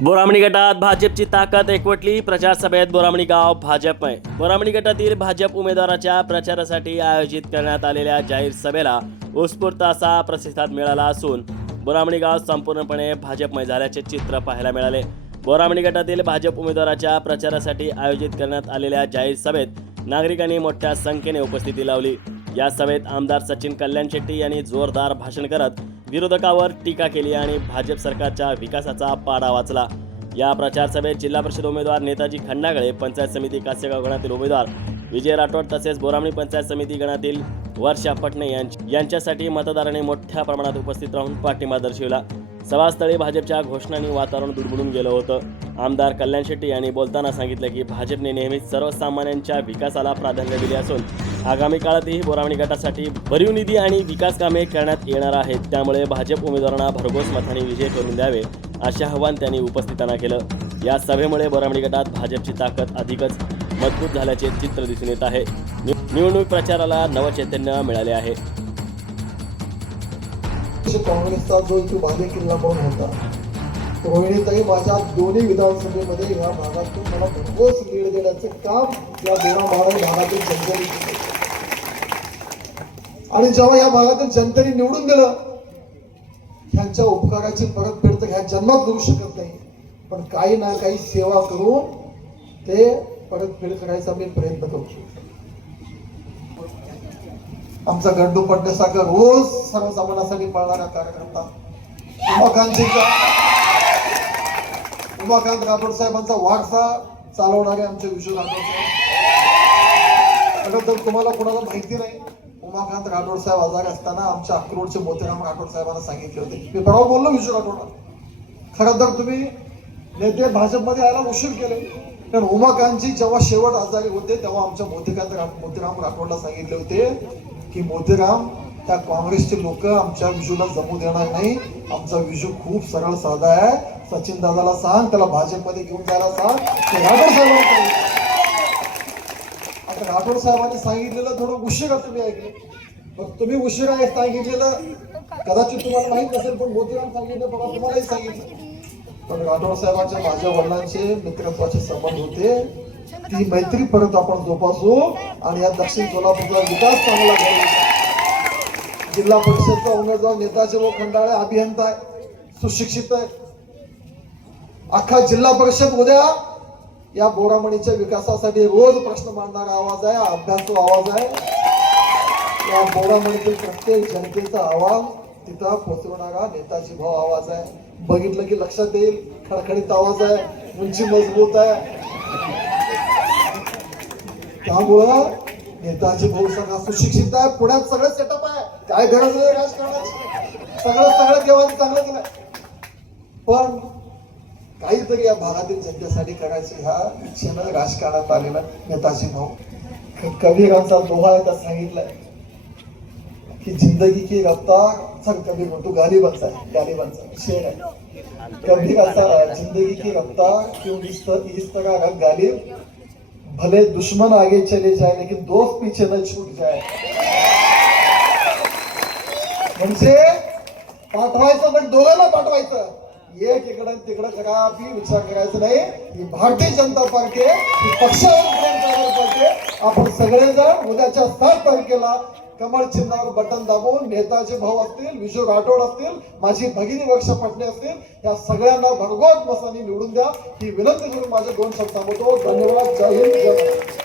बोरामणी गटात भाजपची ताकद एकवटली. प्रचार सभेत बोरामणी गाव भाजपमय. बोरामणी गटातील भाजप उमेदवाराच्या प्रचारासाठी आयोजित करण्यात आलेल्या जाहीर सभेला उत्स्फूर्त असा प्रतिसाद मिळाला असून बोरामणी गाव संपूर्णपणे भाजपमय झाल्याचे चित्र पाहायला मिळाले. बोरामणी गटातील भाजप उमेदवाराच्या प्रचारासाठी आयोजित करण्यात आलेल्या जाहीर सभेत नागरिकांनी मोठ्या संख्येने उपस्थिती लावली. या सभेत आमदार सचिन कल्याण शेट्टी यांनी जोरदार भाषण करत विरोधकावर टीका केली आणि भाजप सरकारच्या विकासाचा पाडा वाचला. या प्रचार सभेत जिल्हा परिषद उमेदवार नेताजी खंडागळे, पंचायत समिती कासेगाव गणातील उमेदवार विजय राठोड तसेच बोरामणी पंचायत समिती गणातील वर्षा पटणे यांच्यासाठी मतदारांनी मोठ्या प्रमाणात उपस्थित राहून पाठिंबा दर्शविला. सभास्थळी भाजपच्या घोषणांनी वातावरण दुडबुडून गेलं होतं. आमदार कल्याण शेट्टी यांनी बोलताना सांगितलं की भाजपने नेहमीच सर्वसामान्यांच्या विकासाला प्राधान्य दिले असून आगामी काळातही बोरामणी गटासाठी भरीव निधी आणि विकास कामे करण्यात येणार आहेत. त्यामुळे भाजप उमेदवारांना भरघोस मताने विजय करून द्यावे असे आवाहन त्यांनी उपस्थितांना केलं. या सभेमुळे बोरामणी गटात भाजपची ताकद अधिकच मजबूत झाल्याचे चित्र दिसून येत आहे. निवडणूक प्रचाराला नवचैतन्य मिळाले आहे. काँग्रेसचा जो इथे बाले किल्ला म्हणून होता, रोहिणीताई माझ्या दोन्ही विधानसभेमध्ये या भागातून मला भरघोस लीड देण्याचं काम या बोरामाळा भागातील जनतेने केलं. आणि जेव्हा या भागातील जनतेने निवडून दिलं, ह्यांच्या उपकाराची परतफेड तर ह्या जन्मात करू शकत नाही, पण काही ना काही सेवा करून ते परतफेड करायचा मी प्रयत्न करतो. आमचा गड्डू पडण्यासारखा रोज सर्वसामान्यांसाठी पळणारा कार्यकर्ता उमाकांत राठोड साहेबांचा वारसा चालवणारे आमचे विजू राठोड साहेब. तर तुम्हाला कोणाला माहिती नाही, उमाकांत राठोड साहेब आजारी असताना आमच्या अक्रोडचे मोतीराम राठोड साहेबांना सांगितले होते. मी परवा बोललो विजू राठोडला, खरं तर तुम्ही नेते भाजपमध्ये यायला उशीर केले, कारण उमाकांतजी जेव्हा शेवट आजारी होते तेव्हा आमच्या मोतीराम राठोडला सांगितले होते की मोतीराम, त्या काँग्रेसचे लोक आमच्या विजूला जमू देणार नाही. आमचा विजू खूप सरळ साधा आहे. सचिन दादाला सांग, त्याला भाजपमध्ये घेऊन जायला सांग. राठोड साहेबांनी आता राठोड साहेबांनी सांगितलेलं थोडं उशिरा तुम्ही ऐकले, पण तुम्ही उशिरा सांगितलेलं कदाचित तुम्हाला माहित नसेल, पण मोतीराम सांगितलं बघा, तुम्हालाही सांगितलं. पण राठोड साहेबांच्या माझ्या वडिलांचे मित्रत्वाचे संबंध होते. ती मैत्री परत आपण जोपासू आणि या दक्षिण सोलापूरचा विकास चांगला करू. जिल्हा परिषदचा उमेदवार नेताजी खंडाळे अभियंता आहे, सुशिक्षित आहे. अख्खा जिल्हा परिषद उद्या या बोरामणीच्या विकासासाठी रोज प्रश्न मांडणारा आवाज आहे, अभ्यासू आवाज आहे. या बोरामणीतील प्रत्येक जनतेचा आवाज तिथं पोचवणारा नेताजी भाऊ आवाज आहे. बघितलं की लक्षात येईल, खडखडीत आवाज आहे, उंची मजबूत आहे. त्यामुळं नेताजी भाऊ सगळा सुशिक्षित आहे. पुण्यात सगळं सेटअप आहे, काय गरज नाही राजकारणाची, सगळं देवाने चांगलं केलं. पण काहीतरी या भागातील जनतेसाठी करायचे ह्या इच्छेनं राजकारणात आलेला नेताजी भाऊ. कबीरांचा दोहा आहे, त्यात सांगितलंय की जिंदगी की रफ्तार, चल कबीर तू गालिबांचा शेर आहे. कबीराचा जिंदगी की रफ्तार क्यों इस तरह रंग गालिब, भले दुश्मन आगे चले जाए लेकिन दोस्त पीछे न छूट जाए. म्हणजे पाठवायचं पण दोघांना पाठवायचं, एक इकडं तिकडं कधी विचार करायचा नाही. ही भारतीय जनता पार्टी आहे, ही पक्षावर प्रेम करणारी पार्टी आहे. आपण सगळेजण उद्याच्या 7 तारखेला कमळ चिन्हावर बटन दाबून नेताजी भाऊ असतील, विजू राठोड असतील, माझी भगिनी वर्षा पटणे असतील, या सगळ्यांना भरघोस मतांनी निवडून द्या ही विनंती करून माझे 2 शब्द थांबवतो. धन्यवाद. जय हिंद, जय भारत.